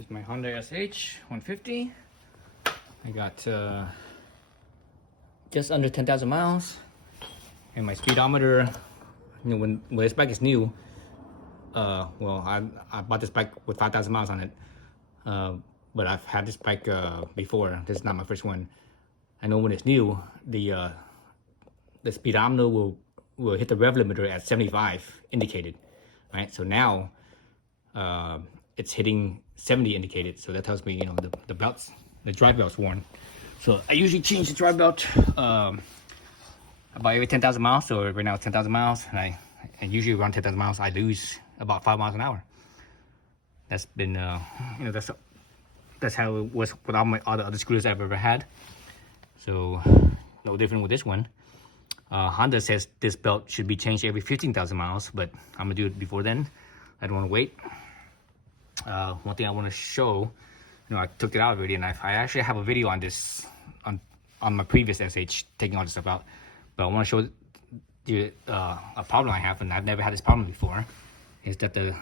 Here's my Honda SH150. I got just under 10,000 miles, and my speedometer. You know, when this bike is new, well, I bought this bike with 5,000 miles on it, but I've had this bike before. This is not my first one. I know when it's new, the speedometer will hit the rev limiter at 75 indicated, right? So now it's hitting 70 indicated, so that tells me, you know, the belts, the drive belt's worn. So I usually change the drive belt about every 10,000 miles. So right now it's 10,000 miles, and usually around 10,000 miles I lose about 5 miles an hour. That's been you know, that's how it was with all the other scooters I've ever had. So no different with this one. Honda says this belt should be changed every 15,000 miles, but I'm gonna do it before then. I don't want to wait. One thing I want to show, you know, I took it out already, and I actually have a video on this on my previous SH taking all this stuff out. But I want to show you a problem I have, and I've never had this problem before. Is that the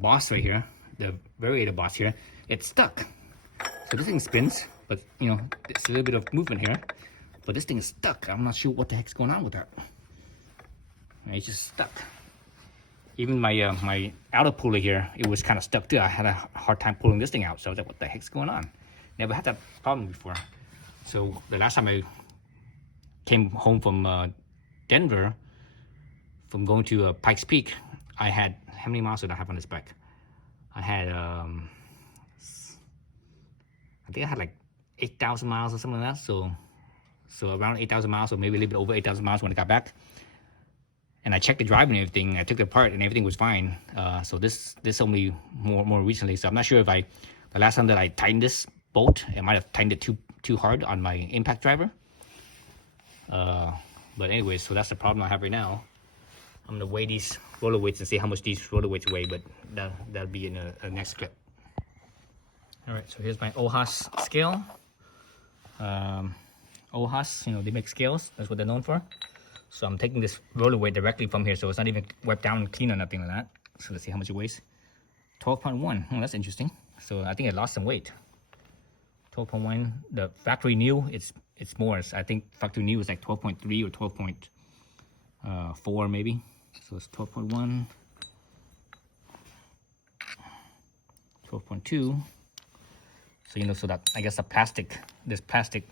boss right here, the variator boss here, it's stuck. So this thing spins, but you know, there's a little bit of movement here, but this thing is stuck. I'm not sure what the heck's going on with that. It's just stuck. Even my my outer pulley here, it was kind of stuck too. I had a hard time pulling this thing out, so I was like, what the heck's going on? Never had that problem before. So the last time I came home from Denver, from going to Pikes Peak, I had, how many miles did I have on this bike? I had, I think I had like 8,000 miles or something like that. So around 8,000 miles, or maybe a little bit over 8,000 miles when I got back. And I checked the drive and everything. I took it apart and everything was fine. So this only more recently. So I'm not sure if the last time that I tightened this bolt, I might have tightened it too hard on my impact driver. But anyways, so that's the problem I have right now. I'm gonna weigh these roller weights and see how much these roller weights weigh, but that'll be in a next clip. All right, so here's my OHAS scale. OHAS, you know, they make scales. That's what they're known for. So I'm taking this roller weight directly from here, so it's not even wiped down and clean or nothing like that. So let's see how much it weighs. 12.1. Oh, that's interesting. So I think I lost some weight. 12.1. The factory new, it's more. I think factory new is like 12.3 or 12.4 maybe. So it's 12.1. 12.2. So, you know, so that I guess this plastic,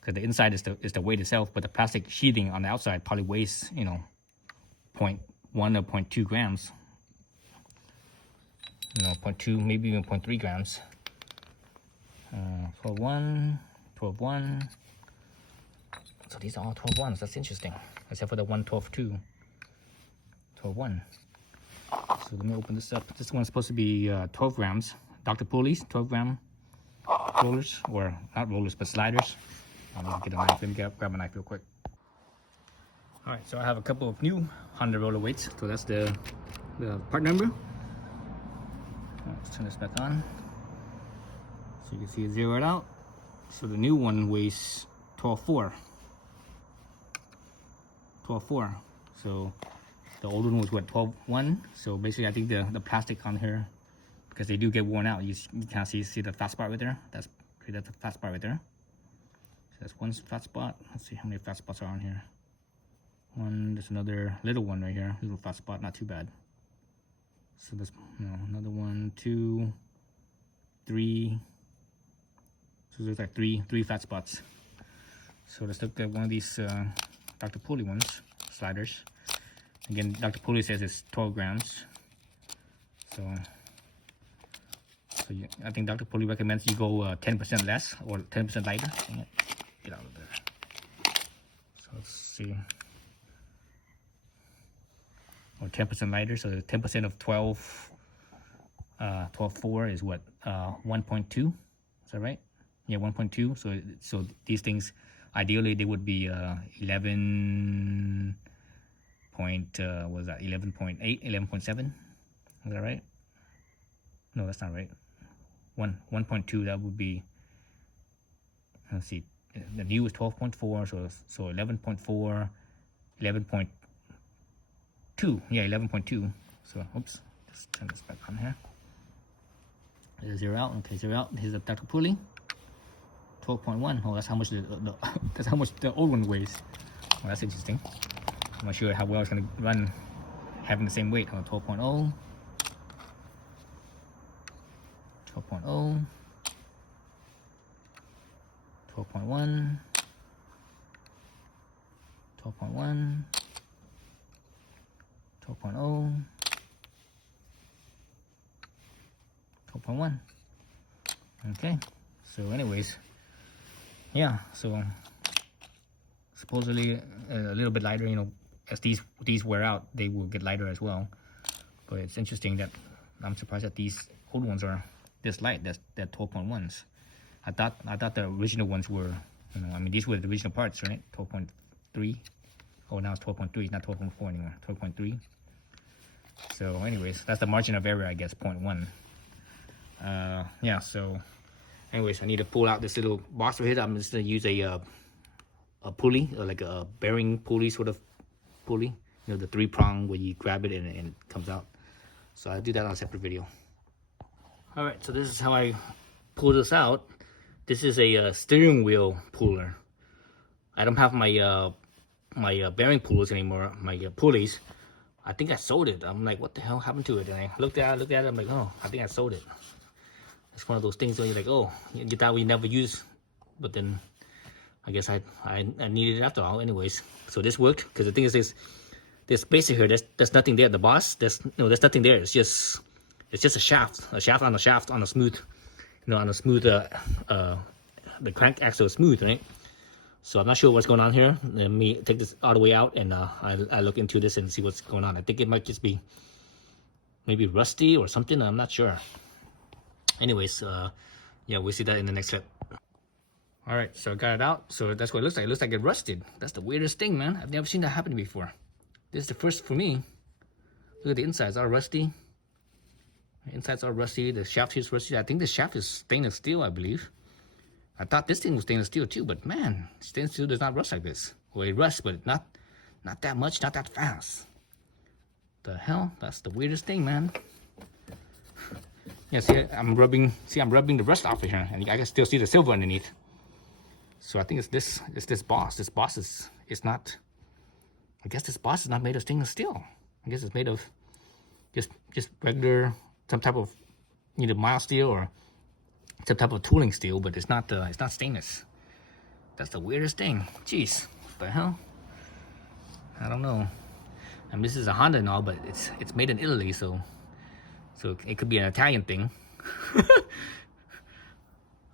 because the inside is the weight itself, but the plastic sheathing on the outside probably weighs, you know, 0.1 or 0.2 grams. You know, 0.2, maybe even 0.3 grams. 12.1, 12.1. So these are all 12.1s. That's interesting. Except for the 112.2. 12.1. So let me open this up. This one's supposed to be 12 grams. DrPulley's 12-gram rollers, or not rollers, but sliders. I'm gonna get a knife. Let me grab a knife real quick. All right, so I have a couple of new Honda roller weights. So that's the part number. Let's turn this back on, so you can see it zeroed out. So the new one weighs 12.4. 12.4. So the old one was what, 12.1. So basically, I think the plastic on here, because they do get worn out. You can see the flat spot right there. That's the flat spot right there. So that's one flat spot. Let's see how many flat spots are on here. One, there's another little one right here. Little flat spot, not too bad. So there's, you know, another 1, 2, 3. So there's like three flat spots. So let's look at one of these DrPulley ones, sliders. Again, DrPulley says it's 12 grams. So I think DrPulley recommends you go 10% less or 10% lighter. Dang it. Get out of there. So let's see. Or 10% lighter. So 10% of 12.4 is what? 1.2. Is that right? Yeah, 1.2. So these things, ideally they would be 11. Was that 11.8, 11.7? Is that right? No, that's not right. 1.2, that would be, let's see, the new is 12.4, so 11.4, 11.2, yeah, 11.2. So oops, let's turn this back on here. Zero out. Okay, zero out. Here's the DrPulley. 12.1. Oh, that's how much that's how much the old one weighs. Well, that's interesting. I'm not sure how well it's gonna run having the same weight. Oh, 12.0. 12.0. 12.1. 12.1. 12.0. 12.1. Okay, so anyways, yeah, so supposedly a little bit lighter, you know, as these wear out, they will get lighter as well. But it's interesting that I'm surprised that these old ones are this light. They're 12.1s. I thought the original ones were, you know, I mean, these were the original parts, right? 12.3. Oh, now it's 12.3, not 12.4 anymore. 12.3. So anyways, that's the margin of error, I guess, 0.1. Yeah, so anyways, I need to pull out this little box right here. I'm just gonna use a pulley, or like a bearing pulley sort of pulley, you know, the 3-prong where you grab it and it comes out. So I'll do that on a separate video. All right, so this is how I pull this out. This is a steering wheel puller. I don't have my my bearing pullers anymore, my pulleys. I think I sold it. I'm like, what the hell happened to it? And I looked at it, I'm like, oh, I think I sold it. It's one of those things where you're like, oh, you thought we never use, but then I guess I needed it after all. Anyways, so this worked, because the thing is this basic here, there's nothing there. The boss, there's nothing there. It's just a shaft on a smooth, you know, on a smooth the crank axle is smooth, right? So I'm not sure what's going on here. Let me take this all the way out, and I look into this and see what's going on. I think it might just be maybe rusty or something. I'm not sure. Anyways, yeah, we'll see that in the next clip. All right, so I got it out. So that's what it looks like. It looks like it rusted. That's the weirdest thing, man. I've never seen that happen before. This is the first for me. Look at the inside. It's all rusty. The inside's all rusty. The shaft is rusty. I think the shaft is stainless steel, I believe. I thought this thing was stainless steel too, but man, stainless steel does not rust like this. Well, it rusts, but not that much, not that fast. The hell? That's the weirdest thing, man. Yeah, see, I'm rubbing the rust off of here, and I can still see the silver underneath. So I think it's this boss. This boss is not. I guess this boss is not made of stainless steel. I guess it's made of just regular, some type of either mild steel or some type of tooling steel, but it's not stainless. That's the weirdest thing. Jeez, what the hell? I don't know. I mean, this is a Honda and all, but it's made in Italy, so it could be an Italian thing.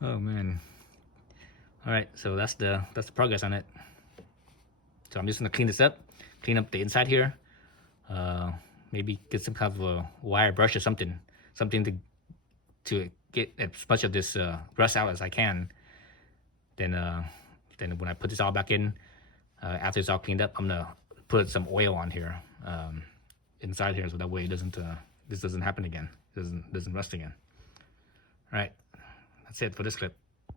Oh man. All right, so that's the progress on it. So I'm just gonna clean this up, clean up the inside here. Maybe get some kind of a wire brush or something to get as much of this rust out as I can. Then when I put this all back in, after it's all cleaned up, I'm gonna put some oil on here, inside here, so that way it doesn't this doesn't happen again. It doesn't rust again. All right, that's it for this clip.